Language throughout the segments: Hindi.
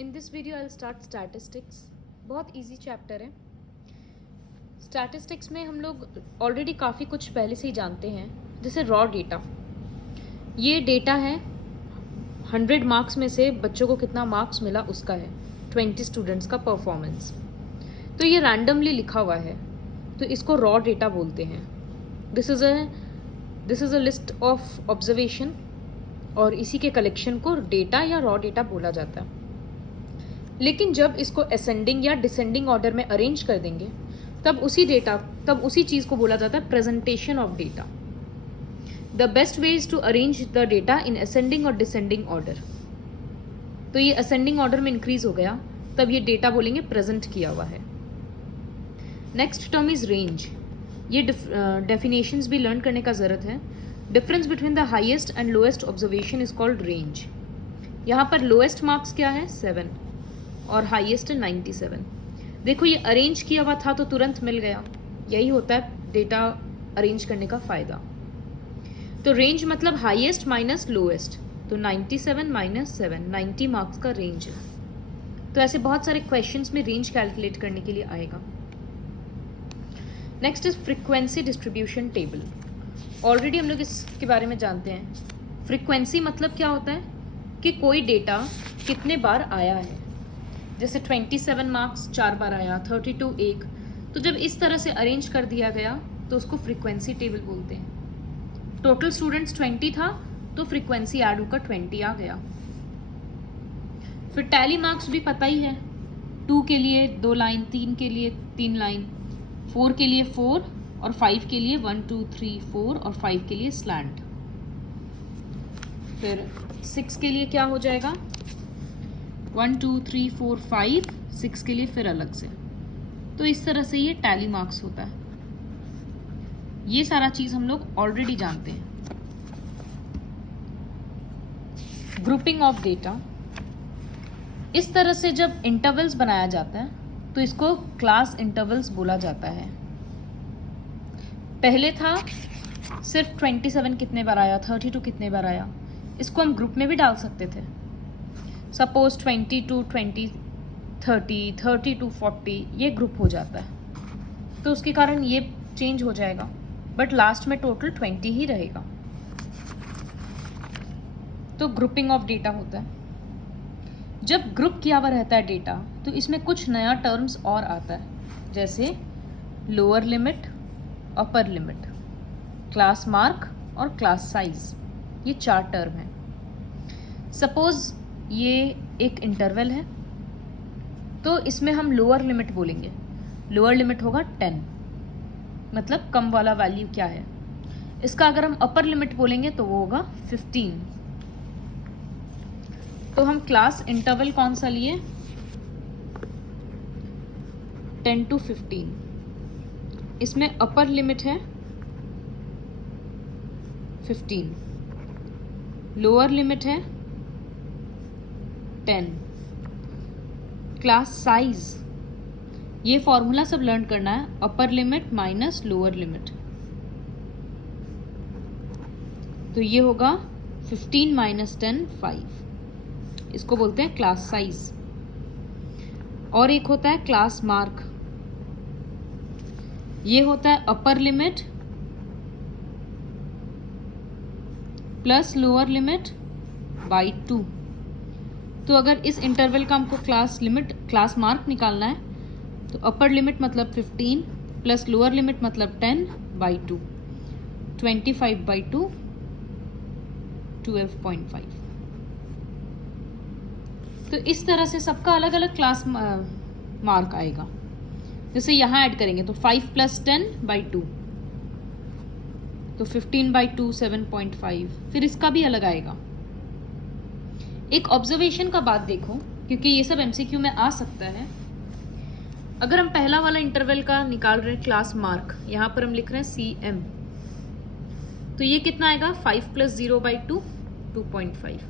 In this video I start statistics. बहुत इजी चैप्टर है। स्टैटिस्टिक्स में हम लोग ऑलरेडी काफ़ी कुछ पहले से ही जानते हैं, जैसे रॉ डेटा। ये डेटा है 100 मार्क्स में से बच्चों को कितना मार्क्स मिला उसका है, 20 स्टूडेंट्स का परफॉर्मेंस। तो ये रैंडमली लिखा हुआ है, तो इसको रॉ डेटा बोलते हैं। This is a list of observation और इसी के कलेक्शन को डेटा या रॉ डेटा बोला जाता है। लेकिन जब इसको असेंडिंग या डिसेंडिंग ऑर्डर में अरेंज कर देंगे तब उसी चीज़ को बोला जाता है presentation of data. The best way is to arrange the data in ascending और डिसेंडिंग ऑर्डर। तो ये असेंडिंग ऑर्डर में इंक्रीज हो गया, तब ये डेटा बोलेंगे प्रेजेंट किया हुआ है। Next term is range. ये डेफिनेशंस भी लर्न करने का ज़रूरत है। Difference between the highest and lowest observation is called range. यहाँ पर लोएस्ट मार्क्स क्या है 7 और हाईएस्ट 97। देखो ये अरेंज किया हुआ था तो तुरंत मिल गया। यही होता है डेटा अरेंज करने का फ़ायदा। तो रेंज मतलब हाईएस्ट माइनस लोएस्ट, तो 97 माइनस 7, 90 मार्क्स का रेंज है। तो ऐसे बहुत सारे क्वेश्चंस में रेंज कैलकुलेट करने के लिए आएगा। Next is frequency distribution table. Already हम लोग इसके बारे में जानते हैं। फ्रीक्वेंसी मतलब क्या होता है कि कोई डेटा कितने बार आया है। जैसे 27 मार्क्स 4 बार आया, 32 1। तो जब इस तरह से अरेंज कर दिया गया तो उसको फ्रीक्वेंसी टेबल बोलते हैं। टोटल स्टूडेंट्स 20 था तो फ्रीक्वेंसी ऐड होकर 20 आ गया। फिर टैली मार्क्स भी पता ही है, 2 के लिए 2 लाइन, 3 के लिए 3 लाइन, 4 के लिए 4 और 5 के लिए 1 2 3 4 और 5 के लिए स्लैंट। फिर 6 के लिए क्या हो जाएगा 1 2 3 4 5, 6 के लिए फिर अलग से। तो इस तरह से ये टैली मार्क्स होता है। ये सारा चीज़ हम लोग ऑलरेडी जानते हैं। Grouping of data. इस तरह से जब इंटरवल्स बनाया जाता है तो इसको क्लास इंटरवल्स बोला जाता है। पहले था सिर्फ 27 कितने बार आया, 32 कितने बार आया, इसको हम ग्रुप में भी डाल सकते थे। सपोज 22 20 30 32 40, ये ग्रुप हो जाता है। तो उसके कारण ये चेंज हो जाएगा, बट लास्ट में टोटल 20 ही रहेगा। तो ग्रुपिंग ऑफ डेटा होता है। जब ग्रुप किया हुआ रहता है डेटा तो इसमें कुछ नया टर्म्स और आता है, जैसे lower limit, upper limit, class mark और क्लास साइज। ये 4 टर्म हैं। सपोज ये एक इंटरवल है तो इसमें हम लोअर लिमिट बोलेंगे। लोअर लिमिट होगा 10, मतलब कम वाला वैल्यू क्या है। इसका अगर हम अपर लिमिट बोलेंगे तो वो होगा 15। तो हम क्लास इंटरवल कौन सा लिए 10 to 15। इसमें अपर लिमिट है 15, लोअर लिमिट है 10। क्लास साइज, ये फॉर्मूला सब लर्न करना है, upper limit minus lower limit. तो ये होगा 15 माइनस 10 5। इसको बोलते हैं क्लास साइज। और एक होता है क्लास मार्क। ये होता है upper limit plus lower limit by 2। तो अगर इस इंटरवल का हमको क्लास मार्क निकालना है तो अपर लिमिट मतलब 15 प्लस लोअर लिमिट मतलब 10 बाई 2, 25 बाई 2 12.5। तो इस तरह से सबका अलग अलग क्लास मार्क आएगा। जैसे यहाँ ऐड करेंगे तो 5 प्लस 10 बाई 2, तो 15 बाई 2 7.5। फिर इसका भी अलग आएगा। एक ऑब्जर्वेशन का बात देखो, क्योंकि ये सब एमसीक्यू में आ सकता है। अगर हम पहला वाला इंटरवल का निकाल रहे हैं क्लास मार्क, यहाँ पर हम लिख रहे हैं CM, तो ये कितना आएगा 5 प्लस 0 बाई 2 2.5।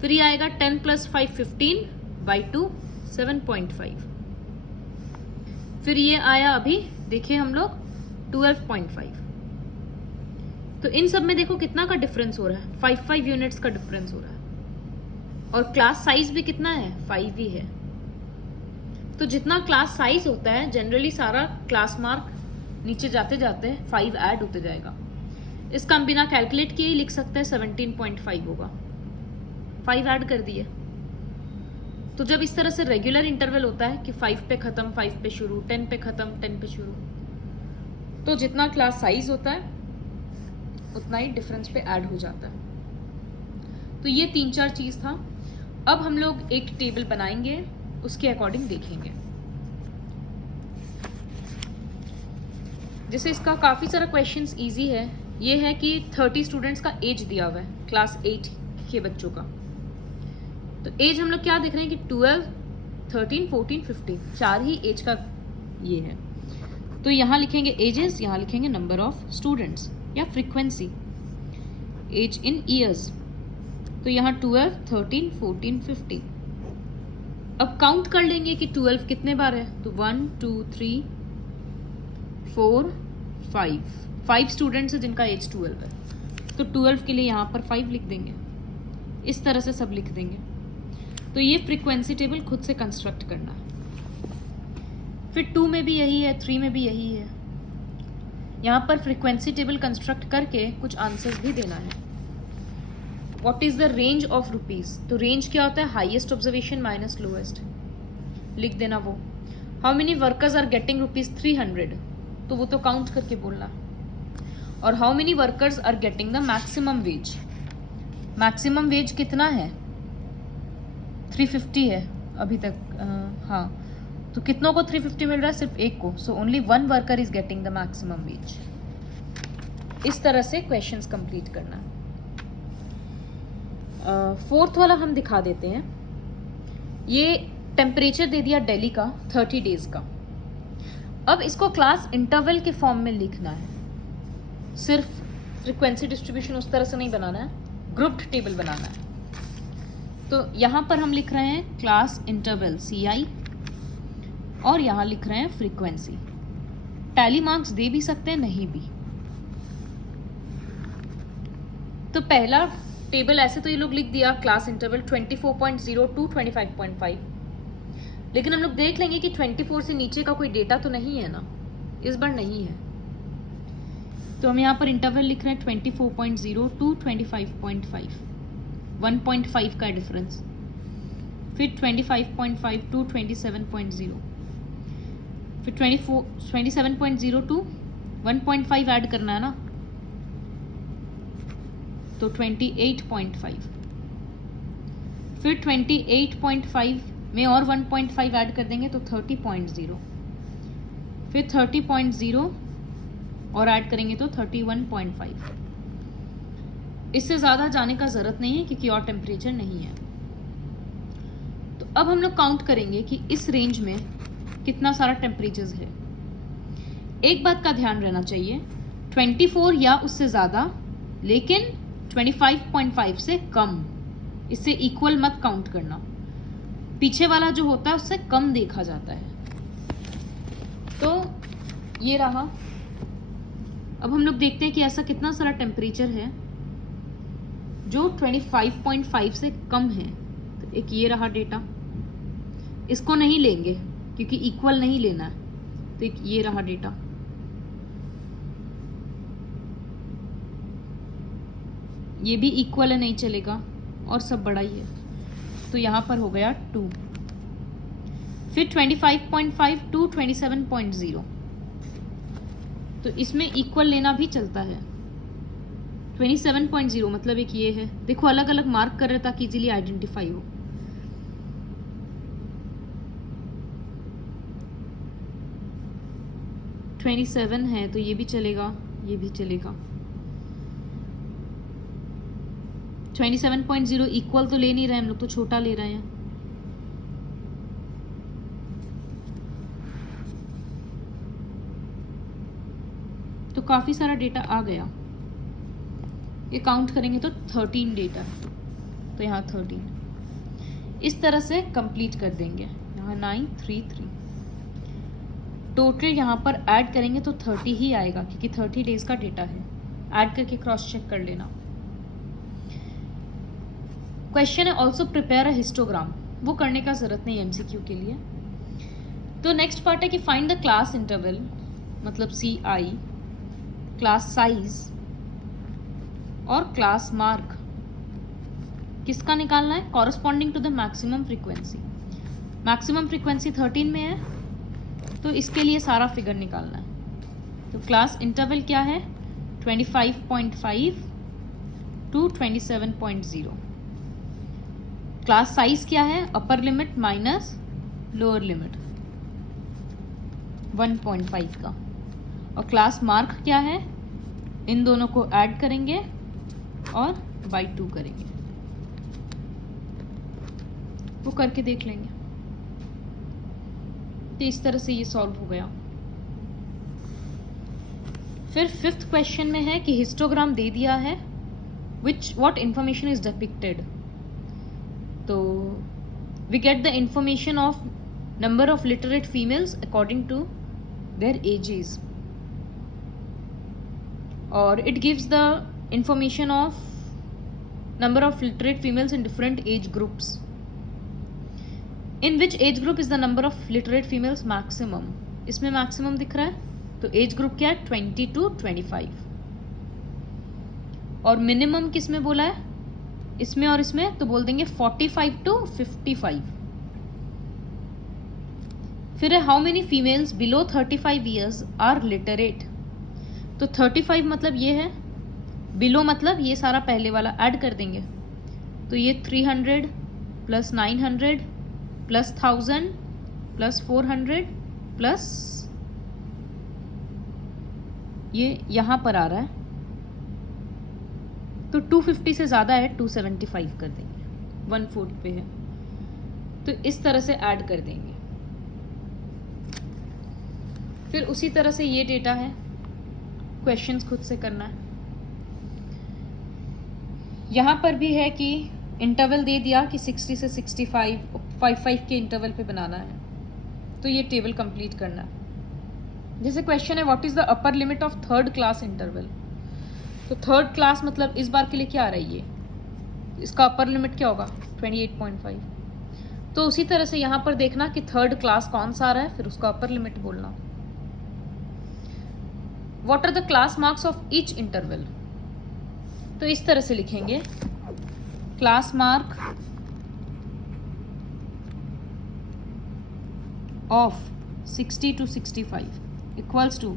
फिर ये आएगा 10 प्लस 5 15 बाई 2 7.5। फिर ये आया अभी देखिए हम लोग 12.5। तो इन सब में देखो कितना का डिफरेंस हो रहा है, 5 यूनिट्स का डिफरेंस हो रहा है। और क्लास साइज भी कितना है, 5 ही है। तो जितना क्लास साइज होता है जनरली सारा क्लास मार्क नीचे जाते जाते 5 ऐड होते जाएगा। इसका हम बिना कैलकुलेट किए ही लिख सकते हैं 17.5 होगा, 5 ऐड कर दिए। तो जब इस तरह से रेगुलर इंटरवल होता है कि 5 पे खत्म 5 पे शुरू, 10 पे खत्म 10 पे शुरू, तो जितना क्लास साइज होता है उतना ही डिफरेंस पे ऐड हो जाता है। तो ये 3-4 चीज था। अब हम लोग एक टेबल बनाएंगे, उसके अकॉर्डिंग देखेंगे। जैसे इसका काफी सारा क्वेश्चंस इजी है। ये है कि 30 स्टूडेंट्स का एज दिया हुआ है क्लास 8 के बच्चों का। तो एज हम लोग क्या देख रहे हैं कि 12, 13, 14, 15 4 ही एज का ये है। तो यहाँ लिखेंगे एजेस, यहाँ लिखेंगे नंबर ऑफ स्टूडेंट्स या फ्रीक्वेंसी, एज इन ईयर्स। तो यहाँ 12, 13, 14, 15। अब काउंट कर लेंगे कि 12 कितने बार है। तो 1, 2, 3, 4, 5 स्टूडेंट्स है जिनका एज 12 है। तो 12 के लिए यहाँ पर 5 लिख देंगे, इस तरह से सब लिख देंगे। तो ये फ्रीक्वेंसी टेबल खुद से कंस्ट्रक्ट करना है। फिर 2 में भी यही है, 3 में भी यही है। यहाँ पर फ्रीक्वेंसी टेबल कंस्ट्रक्ट करके कुछ आंसर्स भी देना है। What is the range of rupees. तो रेंज क्या होता है, हाईएस्ट ऑब्जर्वेशन माइनस लोएस्ट, लिख देना वो। How many workers are getting rupees 300, तो वो तो काउंट करके बोलना। और how many workers are getting the maximum wage, maximum wage कितना है 350 है अभी तक। हाँ, तो कितनों को 350 मिल रहा है, सिर्फ एक को। So only 1 worker is getting the maximum wage. इस तरह से क्वेश्चंस कंप्लीट करना। 4th वाला हम दिखा देते हैं। ये टेम्परेचर दे दिया दिल्ली का 30 डेज का। अब इसको क्लास इंटरवल के फॉर्म में लिखना है। सिर्फ फ्रीक्वेंसी डिस्ट्रीब्यूशन उस तरह से नहीं बनाना है, ग्रुप्ड टेबल बनाना है। तो यहाँ पर हम लिख रहे हैं क्लास इंटरवल CI और यहाँ लिख रहे हैं फ्रीक्वेंसी। टैली मार्क्स दे भी सकते हैं, नहीं भी। तो पहला टेबल ऐसे तो ये लोग लिख दिया क्लास इंटरवल 24.0 to 25.5, लेकिन हम लोग देख लेंगे कि 24 से नीचे का कोई डेटा तो नहीं है ना, इस बार नहीं है। तो हम यहाँ पर इंटरवल लिख रहे हैं 24.0 to 25.5, 1.5 का डिफरेंस। फिर 25.5 to 27.0, फिर 27.0 to 1.5 ऐड करना है ना, तो 28.5। फिर 28.5 में और 1.5 ऐड कर देंगे तो 30.0। फिर 30.0 और ऐड करेंगे तो 31.5। इससे ज़्यादा जाने का ज़रूरत नहीं है क्योंकि और टेम्परेचर नहीं है। तो अब हम लोग काउंट करेंगे कि इस रेंज में कितना सारा टेम्परेचर है। एक बात का ध्यान रहना चाहिए, 24 या उससे ज़्यादा, लेकिन 25.5 से कम, इससे इक्वल मत काउंट करना। पीछे वाला जो होता है उससे कम देखा जाता है। तो ये रहा। अब हम लोग देखते हैं कि ऐसा कितना सारा टेम्परेचर है जो 25.5 से कम है। तो एक ये रहा डेटा, इसको नहीं लेंगे क्योंकि इक्वल नहीं लेना है। तो एक ये रहा डेटा। ये भी इक्वल है, नहीं चलेगा, और सब बड़ा ही है। तो यहाँ पर हो गया 2। फिर 25.5 to 27.0, तो इसमें इक्वल लेना भी चलता है। 27.0 मतलब एक ये है, देखो अलग अलग मार्क कर रहे ताकि इजीली आइडेंटिफाई हो। तो 27 है तो ये भी चलेगा, ये भी चलेगा। 27.0 इक्वल तो ले नहीं रहे हम लोग, तो छोटा ले रहे हैं। तो काफी सारा डेटा आ गया। ये काउंट करेंगे तो 13 डेटा, तो यहाँ 13। इस तरह से कंप्लीट कर देंगे। यहाँ 9, 3, 3 टोटल यहाँ पर ऐड करेंगे तो 30 ही आएगा क्योंकि 30 डेज का डेटा है। ऐड करके क्रॉस चेक कर लेना। क्वेश्चन है ऑल्सो प्रिपेयर अ हिस्टोग्राम, वो करने का ज़रूरत नहीं एमसीक्यू के लिए। तो नेक्स्ट पार्ट है कि फाइंड द क्लास इंटरवल, मतलब CI, क्लास साइज और क्लास मार्क किसका निकालना है, corresponding to the maximum frequency. Maximum frequency 13 में है, तो इसके लिए सारा फिगर निकालना है। तो क्लास इंटरवल क्या है, 25.5 टू 27.0। क्लास साइज क्या है, upper limit minus lower limit 1.5 का। और क्लास मार्क क्या है, इन दोनों को ऐड करेंगे और बाई 2 करेंगे। वो करके देख लेंगे। तो इस तरह से ये सॉल्व हो गया। फिर 5th क्वेश्चन में है कि हिस्टोग्राम दे दिया है, व्हाट इंफॉर्मेशन इज डिपिक्टेड। तो we get the information of number of literate females according to their ages, और it gives the information of number of literate females in different age groups. In which age group is the number of literate females maximum, इसमें मैक्सिमम दिख रहा है, तो एज ग्रुप क्या है, 20 to 25। और मिनिमम किस में बोला है, इसमें और इसमें, तो बोल देंगे 45 to 55। फिर है how many females below 35 years are literate. तो 35 मतलब ये है, बिलो मतलब ये सारा पहले वाला ऐड कर देंगे, तो ये 300 प्लस 900 प्लस 1000 प्लस 400 प्लस ये यहाँ पर आ रहा है, तो 250 से ज़्यादा है, 275 कर देंगे, 1/4 पे है, तो इस तरह से ऐड कर देंगे। फिर उसी तरह से ये डेटा है, क्वेश्चंस खुद से करना है। यहाँ पर भी है कि इंटरवल दे दिया कि 60 से 65 5 के इंटरवल पे बनाना है, तो ये टेबल कंप्लीट करना है। जैसे क्वेश्चन है what is the upper limit of 3rd class interval. तो 3rd क्लास मतलब इस बार के लिए क्या आ रही है, इसका अपर लिमिट क्या होगा, 28.5। तो उसी तरह से यहाँ पर देखना कि 3rd क्लास कौन सा आ रहा है, फिर उसका अपर लिमिट बोलना। What are the class marks of each interval. तो इस तरह से लिखेंगे, class mark of 60 to 65 equals to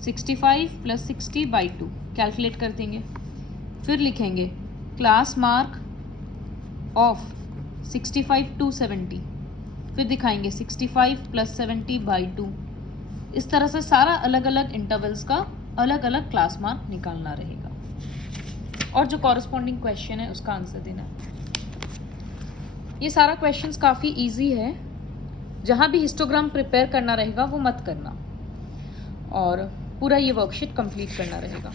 65 plus 60 by 2, calculate कर देंगे। फिर लिखेंगे क्लास मार्क ऑफ 65 to 70, फिर दिखाएंगे 65 प्लस 70 बाई 2। इस तरह से सारा अलग अलग इंटरवल्स का अलग अलग क्लास मार्क निकालना रहेगा, और जो कॉरस्पॉन्डिंग क्वेश्चन है उसका आंसर देना है। ये सारा क्वेश्चंस काफ़ी इजी है, जहाँ भी हिस्टोग्राम प्रिपेयर करना रहेगा वो मत करना, और पूरा ये वर्कशीट कंप्लीट करना रहेगा।